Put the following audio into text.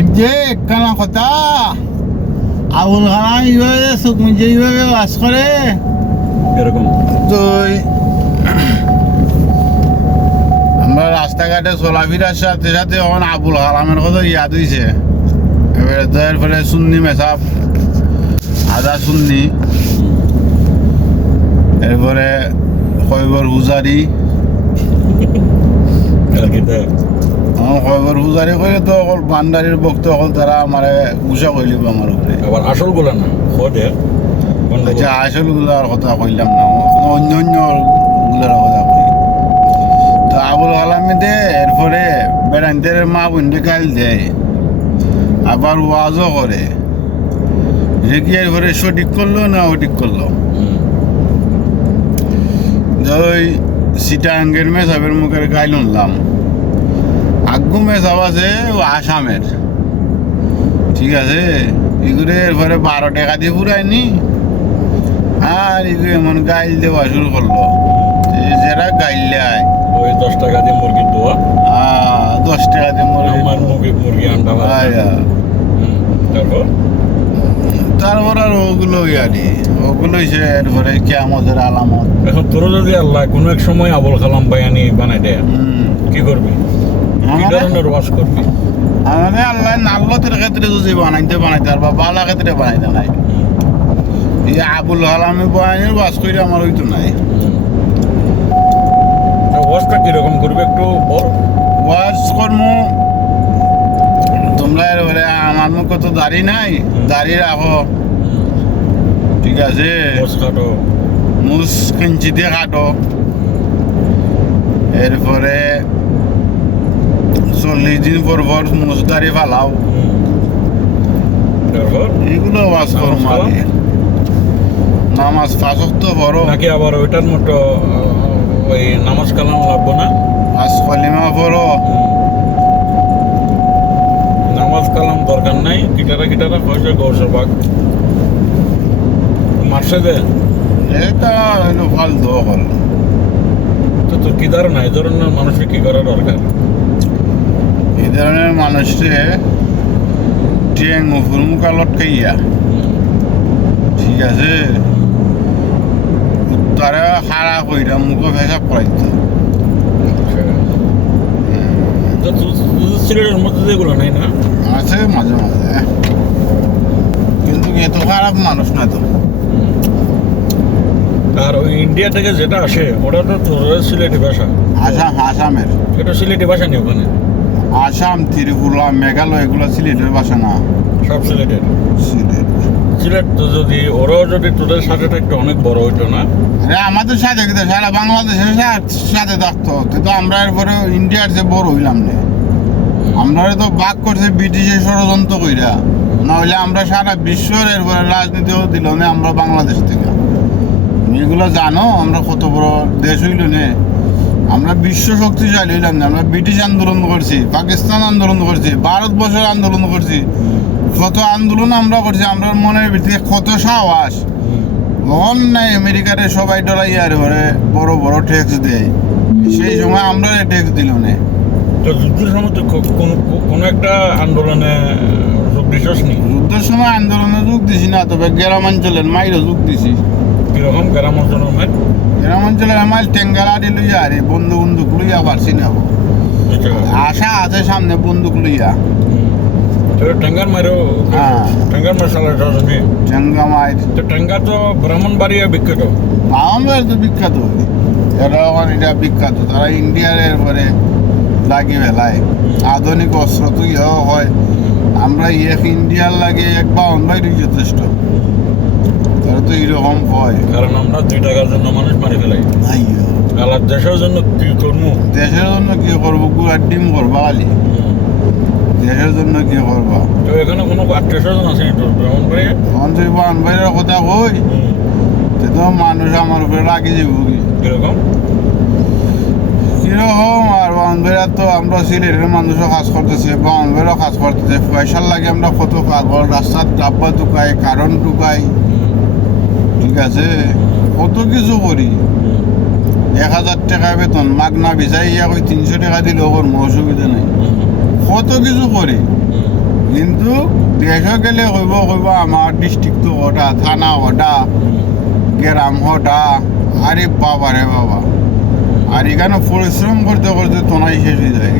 ওই যে একখানা কথা আবুল কালাম এইভাবে চোখ মুজে এইভাবে বাস করে এরকম তো আমরা রাস্তাঘাটে চলাফেরার সাথে সাথে এখন আবুল কালামের কথা ইয়াদ হয়েছে। এবারে তো এরপরে সুন্নি মেসাব আদা সুন্নি, এরপরে কয়বর হুজারি কয়বর হুজারি করে তো অকল বান্দারির ভক্ত অকল তারা আমারে গুছা কইলিব আমার উপরে। আবার আসল গুলা না খোদে আচ্ছা আসল গুলার কথা কইলাম না, অন্য অন্য গুলার কথা কই। তো আবুল কালামে দে এরপরে বেড়াইতে মা বোনকে গাইল দেয়, আবার ওয়াজও করে যে কি এরপরে সঠিক করলো না অঠিক করলো। ওই সিটাঙ্গের মেসাবের মুখের গাইল উনলাম, আগ্গু মেসাব আছে ও আসামের, ঠিক আছে। এগুলো এরপরে 12 টাকা দিয়ে পুরায়নি, আর এগুলো এমন গাইল দেওয়া শুরু করলো। যারা গাইলে আয় ওই 10 টাকা দিয়ে মুরগির দোয়া, 10 টাকা দিয়ে মুরগি আন্ডা তারপর আর ওগুলো ইয়ারি ওগুলো এরপরে কিয়ামতের আলামত। এখন তোর যদি আল্লাহ কোনো এক সময় আবুল কালাম বায়ানি বানাই দেয় কি করবি, কি ধরনের ওয়াজ করবি? আমাদের আল্লাহ নাল্লতের ক্ষেত্রে যদি বানাইতে আর বা বালা ক্ষেত্রে বানাইতে নাই, এই আবুল কালামে বায়ানির ওয়াজ করে আমার হইতো নাই। ওয়াজটা কিরকম করবে একটু বল। ওয়াজ কর্ম তোমরা এরপরে আমার মুখে তো দাড়ি নাই, দাড়ি রাখো, ঠিক আছে, মুস কিঞ্চি দিয়ে কাটো, এরপরে 40 দিন পর মুস দাড়ি ফালাও, এইগুলো ওয়াজ করবো। নামাজ 5 ওয়াক্ত পড়ো নাকি আবার ওইটার মতো ওই নামাজ কালাম লাগবো না, 5 কলিমা পড়ো, নামাজ কালাম দরকার নাই, গিটারা পয়সা গৌসবাগ মারছে দে, এটা হলো ফালতু হল। তো তোর কি ধারণা এই ধরনের মানুষের কি করা দরকার? এই ধরনের মানুষকে ট্রেন মুফুর মুখা লটকাইয়া, ঠিক আছে, তারা হারা কইরা মুখে ফেসাব করাইতো। সিলেটের মধ্যে যেগুলো নাই না আছে মাঝে মাঝে, কিন্তু এত খারাপ মানুষ না তো। আর ওই ইন্ডিয়া থেকে যেটা আসে ওটা তো তোর সিলেটি ভাষা, আসামের এটা সিলেটি ভাষা নেই ওখানে। আসাম, ত্রিপুরা, মেঘালয় এগুলো সিলেটের ভাষা না, সব সিলেটের। সিলেট তো যদি ওরাও যদি তোদের সাথে থাকতো অনেক বড় হইতো না? আরে আমাদের সাথে কিন্তু সারা বাংলাদেশের সাথে থাকতো, কিন্তু আমরা এরপরে ইন্ডিয়ার যে বড় হইলাম না। আমরা তো বাক করছে ব্রিটিশের ষড়যন্ত্র কইরা, না হইলে আমরা সারা বিশ্বের এরপরে রাজনীতিও দিল না আমরা বাংলাদেশ থেকে। এগুলো জানো আমরা কত বড় দেশ হইল না, আমরা বিশ্ব শক্তিশালী হইলাম না। আমরা ব্রিটিশ আন্দোলন করছি, পাকিস্তান আন্দোলন করছি, ভারতবর্ষের আন্দোলন করছি, কত আন্দোলন আমরা করছি। আমরা মনের ভিতরে কত সাহস, তখন নাই আমেরিকারে সবাই ডরাইয়ার ঘরে বড় বড় ট্যাক্স দেয়, সেই সময় আমরা ট্যাক্স দিল না। তো যুদ্ধের সময় তো কোনো একটা আন্দোলনে যোগ দিছস নি? যুদ্ধের সময় আন্দোলনে যোগ দিছি না, তবে গ্রামাঞ্চলের মাইরও যোগ দিছি। কিরকম গ্রামাঞ্চলের মাইর? গ্রামাঞ্চলের মাইল টেঙ্গালা দি লইয়া আরে বন্দুক লইয়া পারছি না, আশা আছে সামনে বন্দুক লইয়া। টেঙ্গার মারো, টেঙ্গার মার সালা যাসনি? টেঙ্গা মাইর তো টেঙ্গা তো ব্রাহ্মণবাড়িয়া বিখ্যাত। আমাদের তো বিখ্যাত, এরা এটা বিখ্যাত। তারা ইন্ডিয়ার এরপরে লাগি ফেলায় আধুনিক অস্ত্র তো ইয়েও হয়। আমরা এক ইন্ডিয়ার লাগে এক বাউন বাইরই যথেষ্ট, তারা তো এরকম হয়। কারণ আমরা 2 টাকার জন্য মানুষ মারি ফেলাই। আর দেশের জন্য কি করবো? দেশের জন্য কি করবো? গুড়ার ডিম করবা খালি, দেশের জন্য কি করবা? তো এখানে কোনো আত্মীয়-স্বজন আছে নি তোর ব্রাহ্মণবাড়িয়া? তুই বাউন বাইরের কথা কই, তো মানুষ আমার উপরে রাগি যাবো কি? কিরকম কিরকম? আর বাউনবাড়িয়া তো আমরা সিলেটের মানুষও কাজ করতেছে, বাউনবাড়িও কাজ করতেছে। পয়সার লাগে আমরা কত পাগল, রাস্তার ডাব্বা ঢুকাই, কারণ ঢুকাই, ঠিক আছে, কত কিছু করি। 1000 টাকা বেতন মাগনা ভিজাই 300 টাকা দিলেও করবো, অসুবিধা নেই। কত কিছু করি, কিন্তু দেশে গেলে কইব আমার ডিস্ট্রিক্ট ওটা থানা ওটা গ্রাম ওটা, আরে বাবা রে বাবা। আর এখানে পরিশ্রম করতে করতে তোনাই শেষ হয়ে যায়।